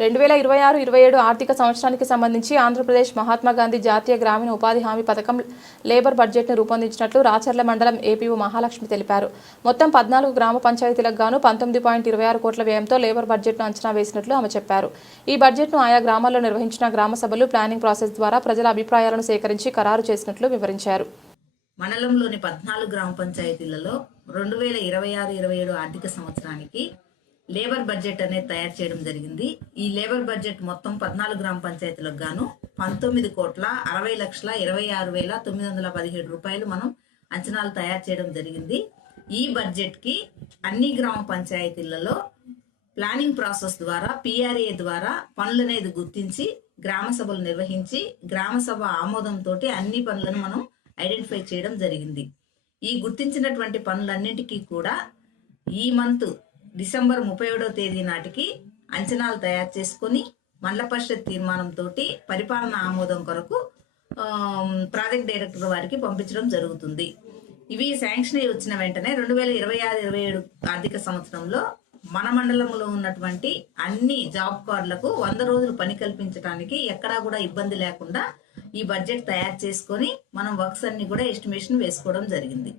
2026-27 ఆర్థిక సంవత్సరానికి సంబంధించి ఆంధ్రప్రదేశ్ మహాత్మాగాంధీ జాతీయ గ్రామీణ ఉపాధి హామీ పథకం లేబర్ బడ్జెట్ను రూపొందించినట్లు రాచర్ల మండలం ఏపీఓ మహాలక్ష్మి తెలిపారు. మొత్తం 14 గ్రామ పంచాయతీలకు గాను 19.26 కోట్ల వ్యయంతో లేబర్ బడ్జెట్ను అంచనా వేసినట్లు ఆమె చెప్పారు. ఈ బడ్జెట్ను ఆయా గ్రామాల్లో నిర్వహించిన గ్రామ సభలు, ప్లానింగ్ ప్రాసెస్ ద్వారా ప్రజల అభిప్రాయాలను సేకరించి ఖరారు చేసినట్లు వివరించారు. మండలంలోని 14 గ్రామ పంచాయతీలలో 2026-27 ఆర్థిక సంవత్సరానికి లేబర్ బడ్జెట్ అనేది తయారు చేయడం జరిగింది. ఈ లేబర్ బడ్జెట్ మొత్తం 14 గ్రామ పంచాయతీలకు గాను 19,60,26,917 రూపాయలు మనం అంచనాలు తయారు చేయడం జరిగింది. ఈ బడ్జెట్ కి అన్ని గ్రామ పంచాయతీలలో ప్లానింగ్ ప్రాసెస్ ద్వారా PRA ద్వారా పనులు అనేది గుర్తించి గ్రామ సభలు నిర్వహించి గ్రామ సభ ఆమోదంతో అన్ని పనులను మనం ఐడెంటిఫై చేయడం జరిగింది. ఈ గుర్తించినటువంటి పనులన్నింటికీ కూడా ఈ మంత్ డిసెంబర్ 31వ తేదీ నాటికి అంచనాలు తయారు చేసుకొని మండల పరిషత్ తీర్మానంతో పరిపాలన ఆమోదం కొరకు ప్రాజెక్ట్ డైరెక్టర్ వారికి పంపించడం జరుగుతుంది. ఇవి శాంక్షన్ అయి వచ్చిన వెంటనే 2026-27 ఆర్థిక సంవత్సరంలో మన మండలంలో ఉన్నటువంటి అన్ని జాబ్ కార్డులకు 100 రోజులు పని కల్పించడానికి ఎక్కడా కూడా ఇబ్బంది లేకుండా ఈ బడ్జెట్ తయారు చేసుకొని మనం వర్క్స్ అన్ని కూడా ఎస్టిమేషన్ వేసుకోవడం జరిగింది.